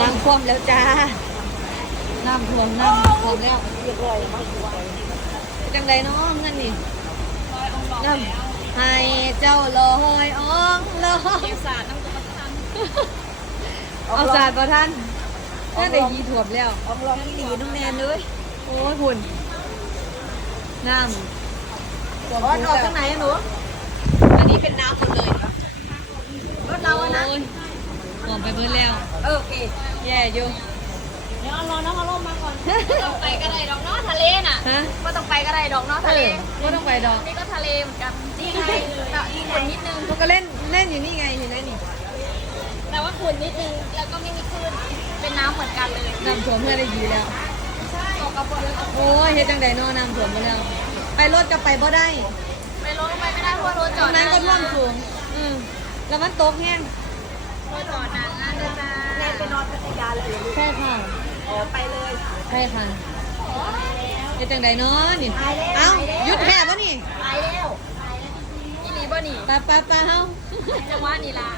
น้ำท่วมแล้วจ้า น้ำท่วมน้ำท่วมแล้วเรียบร้อยมากเป็นจังไดเนาะเงินนี่น้ำให้เจ้าลอยอ่องลอยเกสาต้องตัวประทันเอาสาดประท่านนั่นได้ยีถ่วมแล้วเอาลองที่ดีน้องแนนเลยโอ้ยหุ่นน้ำอ๋อสูงออกแล้างไหนอะหนูอันนี้เป็นน้ำหมดเลย รถเราอะนะ โย หอมไปเบิดแล้วเออโอเคแย่อยู่เดี๋ยวเอารอน้องเอาร่มมาก่อนต้องไปก็ได้ดอกเนาะทะเลน่ะฮะก็ต้องไปก็ได้ดอกเนาะเอทะเลอไม่ต้องไปดอกนี่ก็ทะเลเหมือนกันนี่ไงแต่ที่ขุ่นนิดนึงมันก็เล่นเล่นอยู่นี่ไงเห็นไหมนี่แต่ว่าขุ่นนิดนึงแล้วก็ไม่มีคลื่นเป็นน้ำเหมือนกันเลยน้ำท่วมเพื่อได้ยีแล้วตกกระป๋องเลยโอ้ยเฮ็ดจังไดเนาะน้ำท่วมหมดแล้ว ไปรถก็ไปบ่ได้ไปรถก็ไปไม่ได้เพราะรถจตอรดงนั้นก็ท่วมสูงอืมแล้วมันตกแห้ง รถจอดนานนะเดินมาแนนไปนอนพัทยาเลยเหรอลูกใช่ค่ะ อ๋อไปเลย ใช่ค่ะเฮ็ดจังไดเนาะนี่เอ้าหยุดแค่บ่นี่ไปแล้วอีหลีบ่นี่ไปไปไปเฮาจังหวะนี่ล่ะ